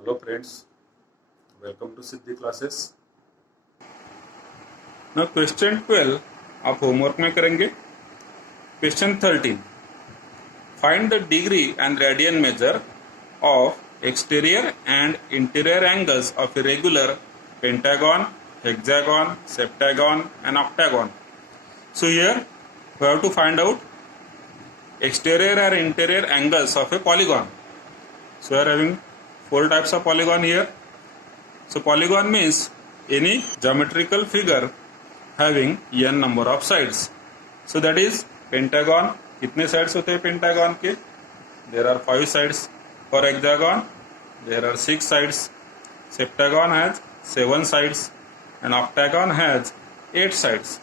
Hello friends, welcome to Siddhi classes. ना question 12 आप homework में करेंगे। Question 13, find the degree and radian measure of exterior and interior angles of a regular pentagon, hexagon, septagon and octagon. So here we have to find out exterior or interior angles of a polygon. So we are having four types of polygon here. So polygon means any geometrical figure having n number of sides. So that is pentagon. कितने sides होते हैं pentagon के? There are 5 sides. For hexagon there are 6 sides. Septagon has 7 sides and octagon has 8 sides.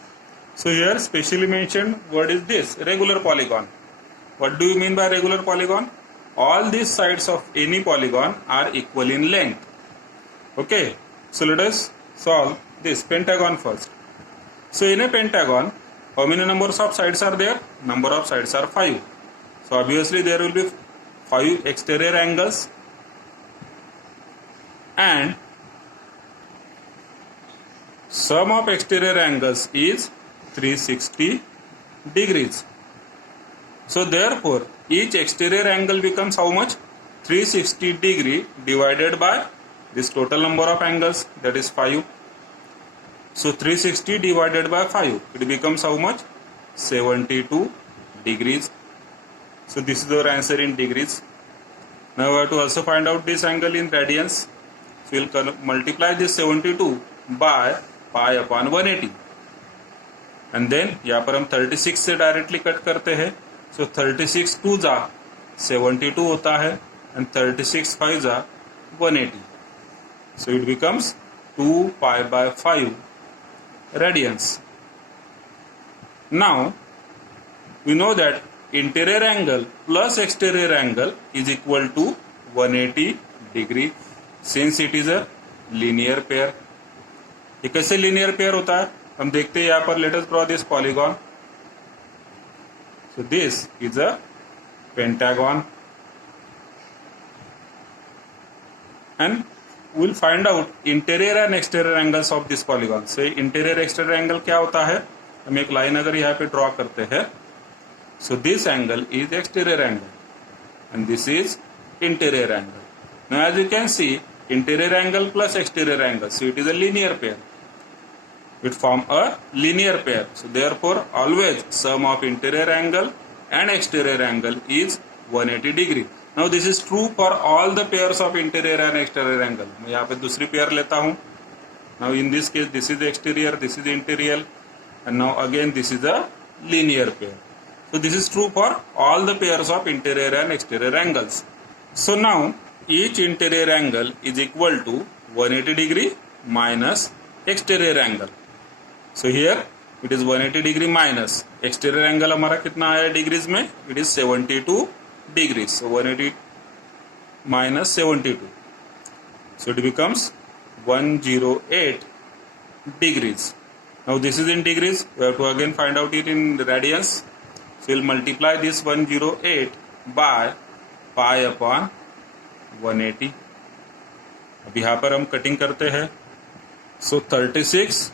So here specially mentioned word is this, regular polygon. What do you mean by regular polygon? All these sides of any polygon are equal in length. Okay, so let us solve this pentagon first. So in a pentagon, how many numbers of sides are there? Number of sides are 5. So obviously there will be 5 exterior angles and sum of exterior angles is 360 degrees. So therefore each exterior angle becomes how much? 360 degree divided by this total number of angles, that is 5. So 360 divided by 5, it becomes how much? 72 degrees. So this is our answer in degrees. Now we have to also find out this angle in radians. So we will multiply this 72 by pi upon 180. And then यहाँ पर हम 36 से directly cut करते हैं. So 36 2 जा 72 होता है and 36 5 जा 180. So it becomes 2 pi by 5 radians. Now we know that interior angle plus exterior angle is equal to 180 degree since it is a linear pair. ये कैसे linear pair होता है हम देखते हैं यहाँ पर. Let us draw this polygon. So this is a pentagon and we will find out interior and exterior angles of this polygon. So interior exterior angle क्या होता है, हम एक लाइन अगर यहाँ पे ड्रॉ करते हैं. So this angle is exterior angle and this is interior angle. Now as you can see, interior angle plus exterior angle, so it is a linear pair. It form a linear pair. So therefore always sum of interior angle and exterior angle is 180 degree. Now this is true for all the pairs of interior and exterior angle. मैं यहाँ पे दूसरी pair लेता हूँ. Now in this case this is exterior, this is interior and now again this is a linear pair. So this is true for all the pairs of interior and exterior angles. So now each interior angle is equal to 180 degree minus exterior angle. So here it is 180 degree minus exterior angle हमारा कितना आया degrees में? It is 72 degrees. So 180 minus 72. So it becomes 108 degrees. Now this is in degrees. We have to again find out it in radians. So we'll multiply this 108 by pi upon 180. अब यहाँ पर हम cutting करते हैं. So 36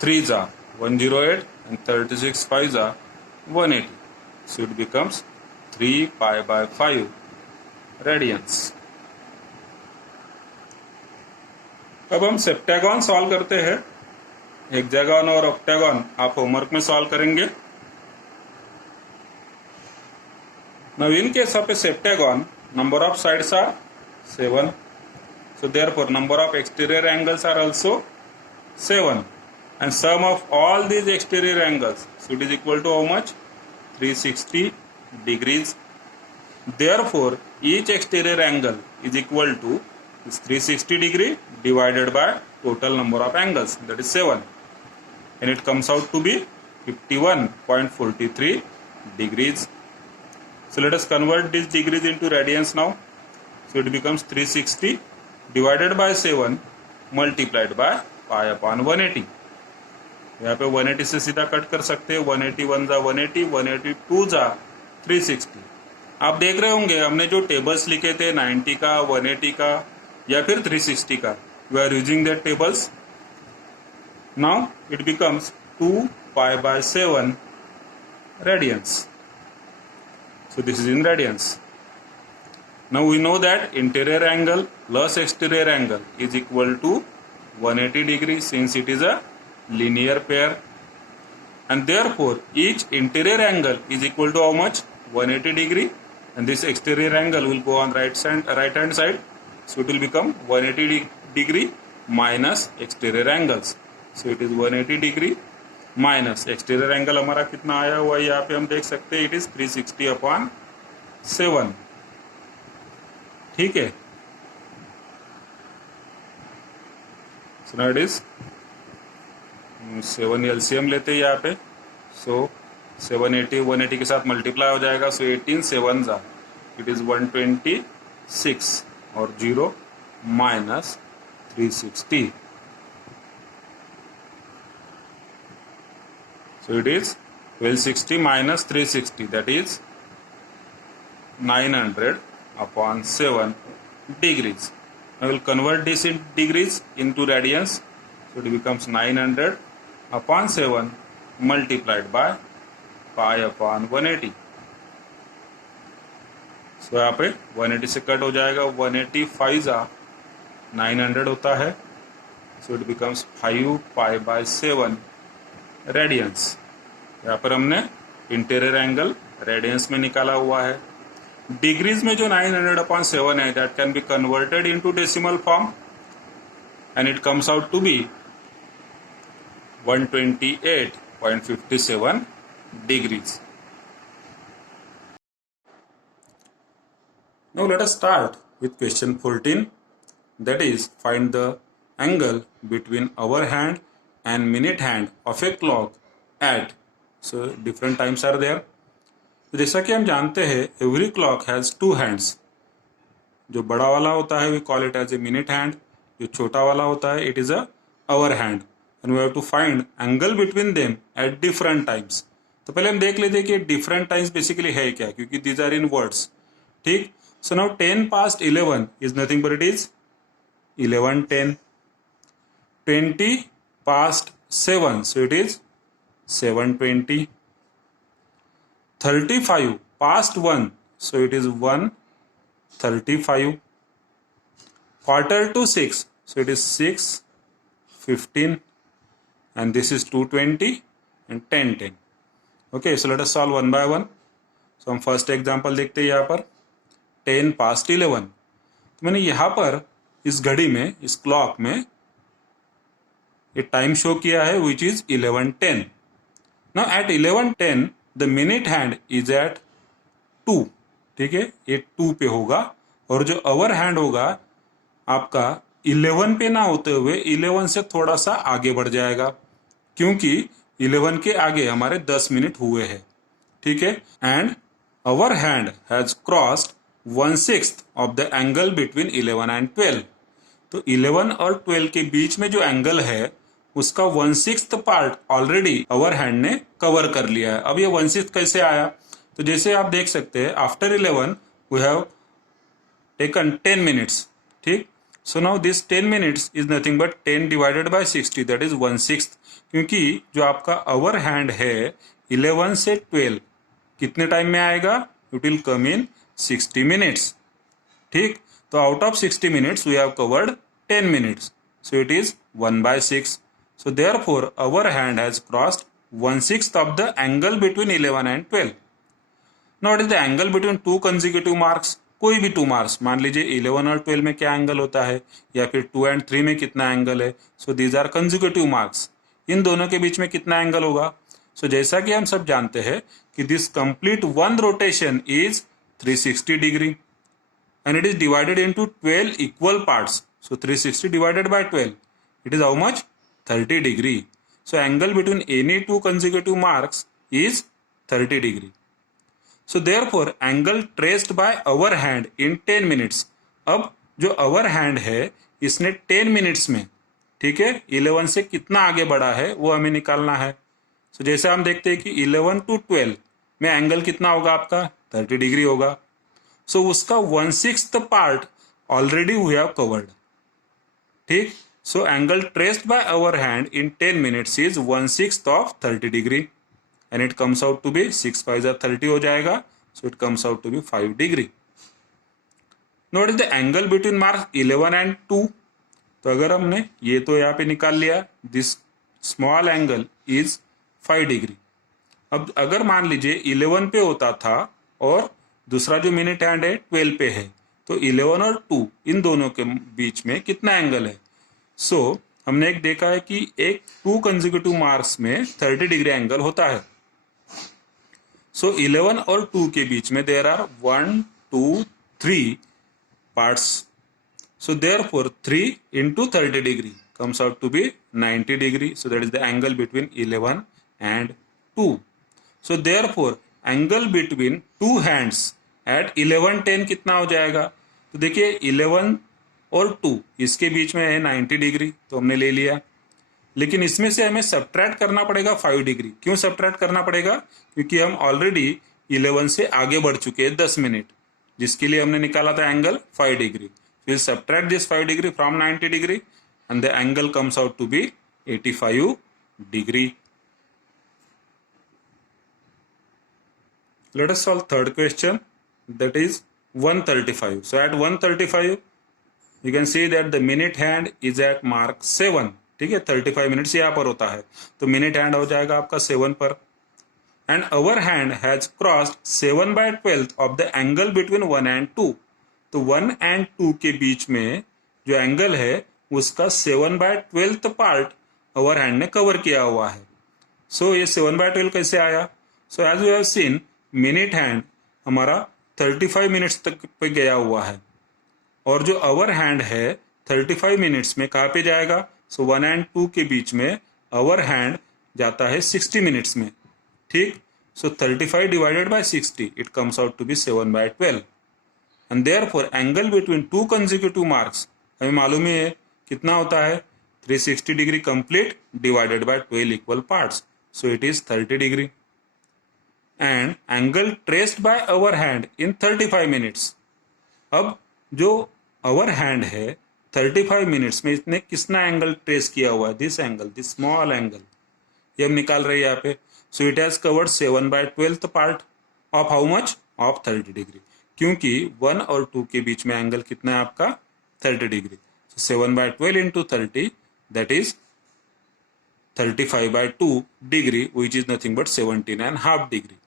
3 जा 108 and 36 5 जा 180. So it becomes 3 pi by 5 radians. अब हम सेप्टागन सॉल्व करते हैं. हेक्सागन और ऑक्टागन आप होमवर्क में सॉल्व करेंगे. Now in case of a septagon, number of sides are 7. So therefore number of exterior angles are also 7. And sum of all these exterior angles, so it is equal to how much? 360 degrees. Therefore each exterior angle is equal to is 360 degree divided by total number of angles, that is 7, and it comes out to be 51.43 degrees. So let us convert these degrees into radians now. So it becomes 360 divided by 7 multiplied by pi upon 180. यहाँ पे 180 से सीधा cut कर सकते हैं. 181 जा 180, 182 जा 360. आप देख रहे होंगे हमने जो टेबल्स लिखे थे 90 का, 180 का या फिर 360 का. We are using that tables. Now it becomes 2 pi by 7 radians. So this is in radians. Now we know that interior angle plus exterior angle is equal to 180 degrees since it is a linear pair. And therefore each interior angle is equal to how much? 180 degree. And this exterior angle will go on right hand side. So it will become 180 degree minus exterior angles. So it is 180 degree minus exterior angle हमारा कितना आया हुआ यहाँ पे हम देख सकते हैं. It is 360/7. ठीक है. So now it is 7 LCM लेते हैं यहाँ पे. सो 780 180 के साथ मल्टीप्लाई हो जाएगा. सो 18 7 इट इज 126 और 0 minus 360. So it is 1260 minus 360, that is 900/7 degrees. I will convert this in degrees into radians. So it becomes 900/7 multiplied by pi/180. So यहाँ पे 180 से कट हो जाएगा. 180 5 900 होता है. So it becomes 5 pi/7 radians. यहाँ पर हमने इंटीरियर एंगल रेडियंस में निकाला हुआ है. डिग्रीज में जो 900/7 है that can be converted into decimal form and it comes out to be 128.57 degrees. Now let us start with question 14, that is find the angle between hour hand and minute hand of a clock at, so different times are there. तो जैसा कि हम जानते हैं every clock has 2 hands. जो बड़ा वाला होता है we call it as a minute hand. जो छोटा वाला होता है it is a hour hand. And we have to find angle between them at different times. तो पहले हम देख लेते हैं कि डिफरेंट टाइम्स बेसिकली है क्या, क्योंकि दीज आर इन वर्ड्स. ठीक. So now 10 past 11 is nothing but it is 11:10. 20 past 7, so it is 7:20. 35 past 1, so it is 1:35. 5:45, so it is 6:15, and this is 2:20 and 10:10. Okay, so let us solve one by one. So हम first example देखते हैं यहाँ पर 10 past 11. तो मैंने यहाँ पर इस घड़ी में, इस क्लॉक में ये टाइम शो किया है which is 11:10. Now at 11:10 the minute hand is at 2. ठीक है, ये 2 पे होगा. और जो आवर हैंड होगा आपका 11 पे ना होते हुए 11 से थोड़ा सा आगे बढ़ जाएगा, क्योंकि 11 के आगे हमारे 10 मिनट हुए हैं. ठीक है. And hour hand has crossed 1/6 of the angle between 11 and 12. तो 11 और 12 के बीच में जो एंगल है उसका 1/6 पार्ट ऑलरेडी आवर हैंड ने कवर कर लिया है. अब ये 1/6 कैसे आया? तो जैसे आप देख सकते हैं after 11 we have taken 10 minutes. ठीक. So now this 10 minutes is nothing but 10 divided by 60, that is 1/6. क्योंकि जो आपका आवर हैंड है 11 से 12 कितने टाइम में आएगा? It will come in 60 minutes. ठीक. तो out of 60 minutes we have covered 10 minutes. So it is 1/6. So therefore our hand has crossed 1/6 of the angle between 11 and 12. Now what is the angle between two consecutive marks? कोई भी 2 marks. मान लीजिए 11 और 12 में क्या angle होता है, या फिर 2 and 3 में कितना एंगल है. So these are consecutive marks. इन दोनों के बीच में कितना एंगल होगा? So जैसा कि हम सब जानते हैं कि this complete one rotation is 360 degree and it is divided into 12 equal parts. So 360 divided by 12, it is how much? 30 degree. So angle between any 2 consecutive marks is 30 degree. So therefore angle traced by our hand in 10 minutes. अब जो our hand है इसने 10 minutes में, ठीक है, 11 से कितना आगे बढ़ा है वो हमें निकालना है. So जैसे हम देखते हैं कि 11 to 12 में एंगल कितना होगा आपका? 30 डिग्री होगा. So उसका 1/6 part already we have covered. ठीक. So angle traced by our hand in 10 minutes is 1/6 of 30 degree and it comes out to be 6 5 30 हो जाएगा. So it comes out to be 5 degree. Note the angle between marks 11 and 2. तो अगर हमने ये तो यहाँ पे निकाल लिया, this small angle is 5 degree. अब अगर मान लीजिए 11 पे होता था और दूसरा जो मिनट हैंड है 12 पे है, तो 11 और 2 इन दोनों के बीच में कितना एंगल है. सो हमने एक देखा है कि एक 2 कंसेक्यूटिव मार्क्स में 30 डिग्री एंगल होता है. सो 11 और 2 के बीच में there are 1 2 3 parts. So therefore 3 into 30 degree comes out to be 90 degree. So that is the angle between 11 and 2. So therefore angle between two hands at 11:10 कितना हो जाएगा. तो देखिए 11 और 2 इसके बीच में है 90 डिग्री, तो हमने ले लिया. लेकिन इसमें से हमें सब्ट्रैक्ट करना पड़ेगा 5 डिग्री. क्यों सब्ट्रैक्ट करना पड़ेगा? क्योंकि हम ऑलरेडी 11 से आगे बढ़ चुके हैं 10 मिनट, जिसके लिए हमने निकाला था angle 5 degree. We'll subtract this 5 degree from 90 degree and the angle comes out to be 85 degree. Let us solve third question, that is 135. So at 135 you can see that the minute hand is at mark 7. ठीक है, 35 minutes यहाँ पर होता है, तो minute hand हो जाएगा आपका 7 पर. And our hand has crossed 7/12 of the angle between 1 and 2. तो 1 and 2 के बीच में जो एंगल है उसका 7/12 पार्ट अवर हैंड ने कवर किया हुआ है. सो ये 7/12 कैसे आया? So as we have seen minute hand हमारा 35 मिनट्स तक पे गया हुआ है, और जो अवर हैंड है 35 मिनट्स में कहाँ पे जाएगा? सो 1 and 2 के बीच में अवर हैंड जाता है 60 मिनट्स में. ठीक. So 35 divided by 60 it comes out to be 7/12. And therefore angle between two consecutive marks हमें मालूम ही है कितना होता है 360 degree complete divided by 12 equal parts. So it is 30 degree. And angle traced by our hand in 35 minutes. अब जो अवर hand है 35 minutes में इसने कितना एंगल ट्रेस किया हुआ है? This angle, this small angle, ये हम निकाल रहे हैं यहाँ पे. So it has covered 7/12 part of how much? Of 30 degree. क्योंकि 1 और 2 के बीच में एंगल कितना है आपका? 30 degree. So 7/12 into 30 that is 35/2 degree, which is nothing but 17.5 degree.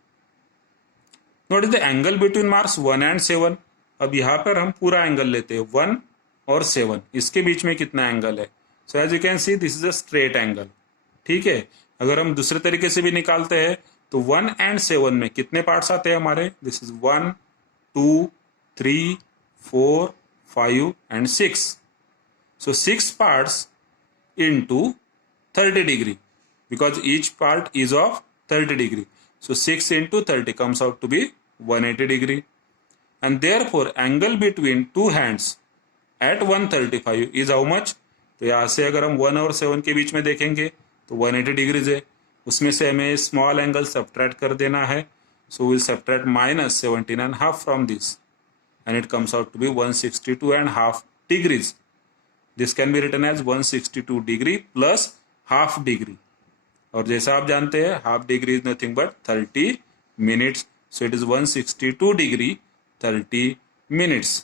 Notice the angle between marks 1 and 7. अब यहाँ पर हम पूरा एंगल लेते हैं 1 और 7, इसके बीच में कितना एंगल है? So as you can see this is a straight angle. ठीक है. अगर हम दूसरे तरीके से भी निकालते हैं तो 1 and 7 में कितने पार्ट्स आते हैं हमारे? This is 1 2 3 4 5 and 6. So 6 parts into 30 degree because each part is of 30 degree. So 6 into 30 comes out to be 180 degree. And therefore angle between two hands at 135 is how much? तो यहाँ से अगर हम 1 और 7 के बीच में देखेंगे तो 180 डिग्रीज है. उसमें से हमें स्मॉल एंगल सब्ट्रैक्ट कर देना है. So we'll subtract minus 17.5 from this and it comes out to be 162.5 degrees. This can be written as 162 degree plus half degree. और जैसा आप जानते हैं half degree is nothing but 30 minutes. So it is 162 degree 30 minutes.